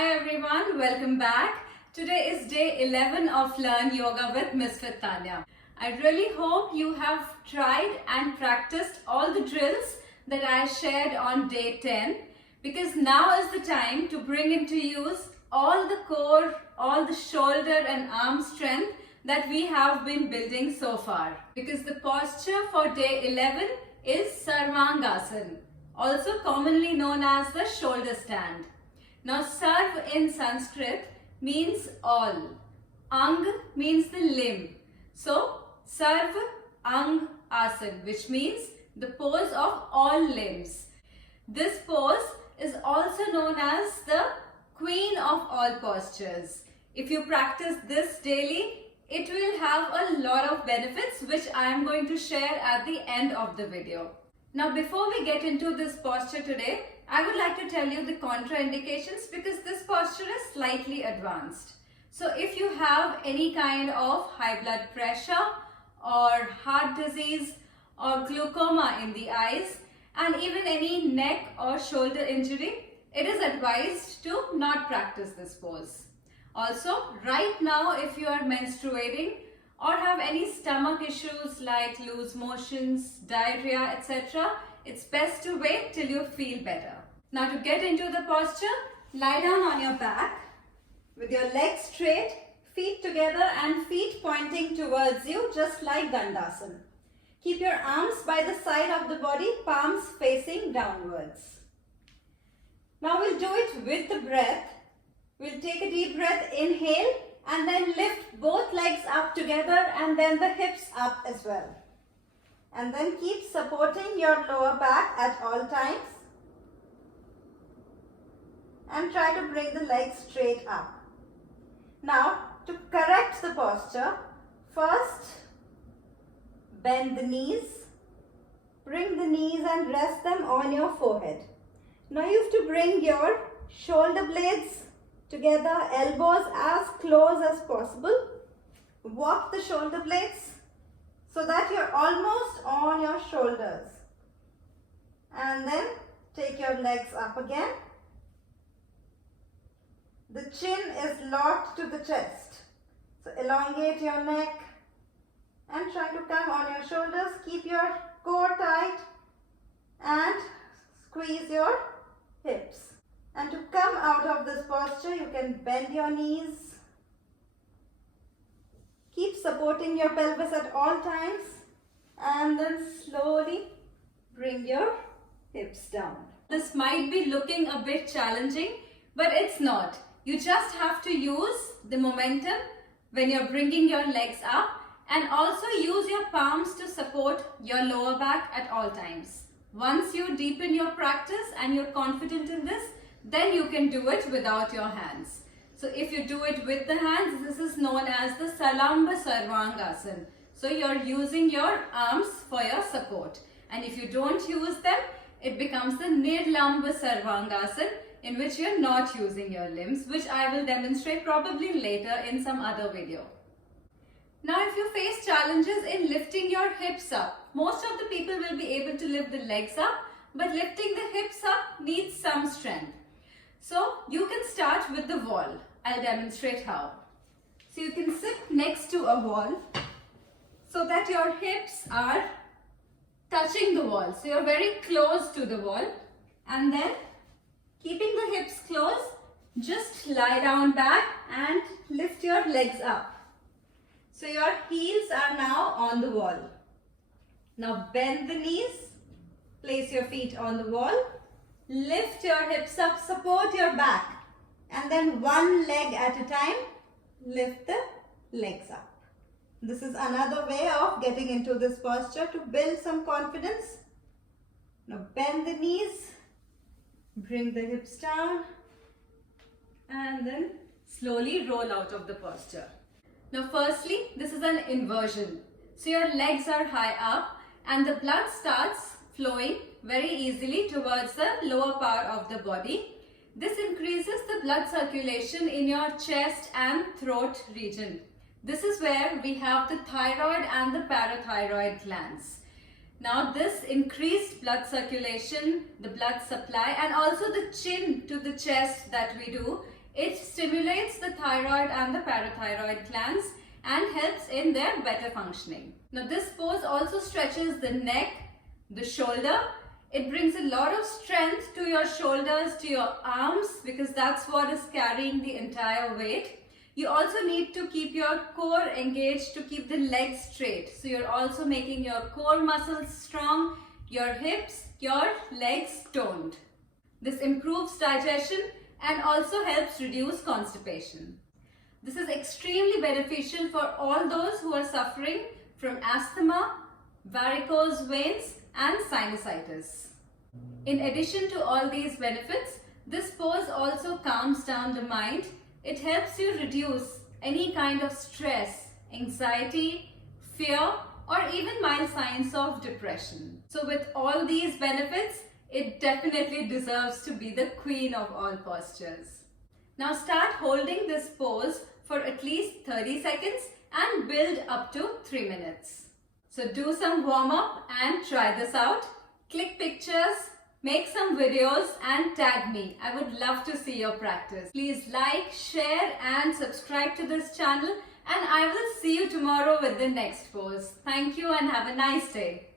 Hi everyone, welcome back. Today is day 11 of Learn Yoga with Misfit Tanya. I really hope you have tried and practiced all the drills that I shared on day 10, because now is the time to bring into use all the core, all the shoulder and arm strength that we have been building so far. Because the posture for day 11 is Sarvangasana, also commonly known as the shoulder stand. Now, Sarv in Sanskrit means all. Ang means the limb. So, Sarv Ang Asan, which means the pose of all limbs. This pose is also known as the queen of all postures. If you practice this daily, it will have a lot of benefits which I am going to share at the end of the video. Now, before we get into this posture today, I would like to tell you the contraindications because this posture is slightly advanced. So if you have any kind of high blood pressure or heart disease or glaucoma in the eyes and even any neck or shoulder injury, it is advised to not practice this pose. Also, right now if you are menstruating or have any stomach issues like loose motions, diarrhea, etc., it's best to wait till you feel better. Now to get into the posture, lie down on your back with your legs straight, feet together and feet pointing towards you just like Dandasana. Keep your arms by the side of the body, palms facing downwards. Now we'll do it with the breath. We'll take a deep breath, inhale and then lift both legs up together and then the hips up as well. And then keep supporting your lower back at all times. And try to bring the legs straight up. Now, to correct the posture, first bend the knees, bring the knees and rest them on your forehead. Now you have to bring your shoulder blades together, elbows as close as possible. Walk the shoulder blades so that you're almost on your shoulders. And then take your legs up again. The chin is locked to the chest. So elongate your neck and try to come on your shoulders. Keep your core tight and squeeze your hips. And to come out of this posture, you can bend your knees. Keep supporting your pelvis at all times and then slowly bring your hips down. This might be looking a bit challenging, but it's not. You just have to use the momentum when you're bringing your legs up and also use your palms to support your lower back at all times. Once you deepen your practice and you're confident in this, then you can do it without your hands. So if you do it with the hands, this is known as the Salamba Sarvangasana. So you're using your arms for your support. And if you don't use them, it becomes the Nirlamba Sarvangasana, in which you're not using your limbs, which I will demonstrate probably later in some other video. Now if you face challenges in lifting your hips up, most of the people will be able to lift the legs up, but lifting the hips up needs some strength. So you can start with the wall. I'll demonstrate how. So you can sit next to a wall so that your hips are touching the wall. So you're very close to the wall, and then keeping the hips closed, just lie down back and lift your legs up. So your heels are now on the wall. Now bend the knees, place your feet on the wall, lift your hips up, support your back, and then one leg at a time, lift the legs up. This is another way of getting into this posture to build some confidence. Now bend the knees, bring the hips down and then slowly roll out of the posture. Now firstly, this is an inversion. So your legs are high up and the blood starts flowing very easily towards the lower part of the body. This increases the blood circulation in your chest and throat region. This is where we have the thyroid and the parathyroid glands. Now this increased blood circulation, the blood supply and also the chin to the chest that we do It stimulates the thyroid and the parathyroid glands and helps in their better functioning. Now this pose also stretches the neck, the shoulder. It brings a lot of strength to your shoulders, to your arms, because that's what is carrying the entire weight. You also need to keep your core engaged to keep the legs straight. So you're also making your core muscles strong, your hips, your legs toned. This improves digestion and also helps reduce constipation. This is extremely beneficial for all those who are suffering from asthma, varicose veins and sinusitis. In addition to all these benefits, this pose also calms down the mind. It helps you reduce any kind of stress, anxiety, fear or even mild signs of depression. So with all these benefits, it definitely deserves to be the queen of all postures. Now start holding this pose for at least 30 seconds and build up to 3 minutes. So do some warm up and try this out. Click pictures, make some videos and tag me. I would love to see your practice. Please like, share and subscribe to this channel, and I will see you tomorrow with the next pose. Thank you and have a nice day.